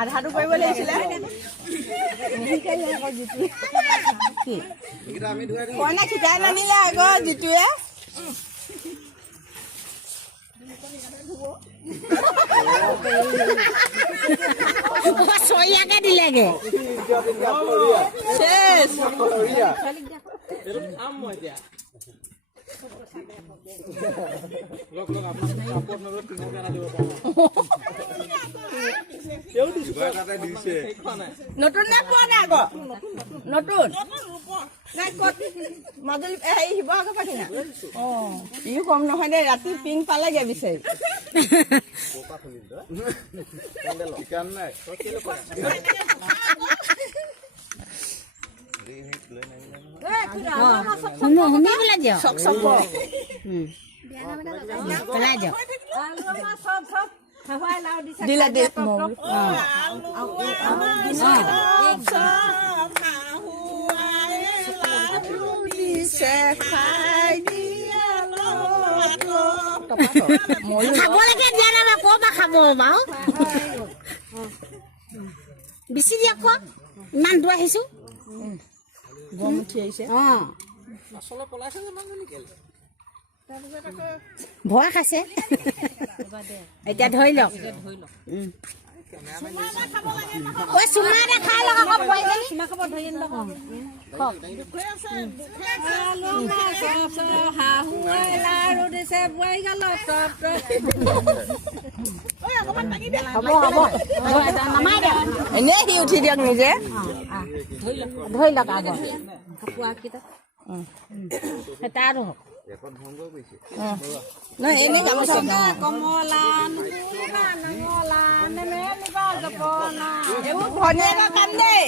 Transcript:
আধাটো কৰিব লাগিছিলে কইনা খিটাই নানিলে আকৌ জিতুৱে চয়াকে দিলেগে নতুন নে পোৱা নাই আকৌ নতুন মাজুলী শিৱসাগৰ পাতি না ইও কম নহয় দে ৰাতি পিং পালেগে বিচাৰি দিলে দে খাবলৈকে দিয়া নাই ক'ৰ পৰা খাব বাৰু বেছি দিয়া খোৱা ইমান দূৰ আহিছো গম উঠি আহিছে ভয় খাইছে এতিয়া ধৰি লওক চুমা এটা খাই লওক আকৌ এনেই সি উঠি দিয়ক নিজে ধৰি লওক আকৌ তাৰো হওক এনে গামোচা কমলা এইবোৰ ধুনীয়াকৈ কাম দেই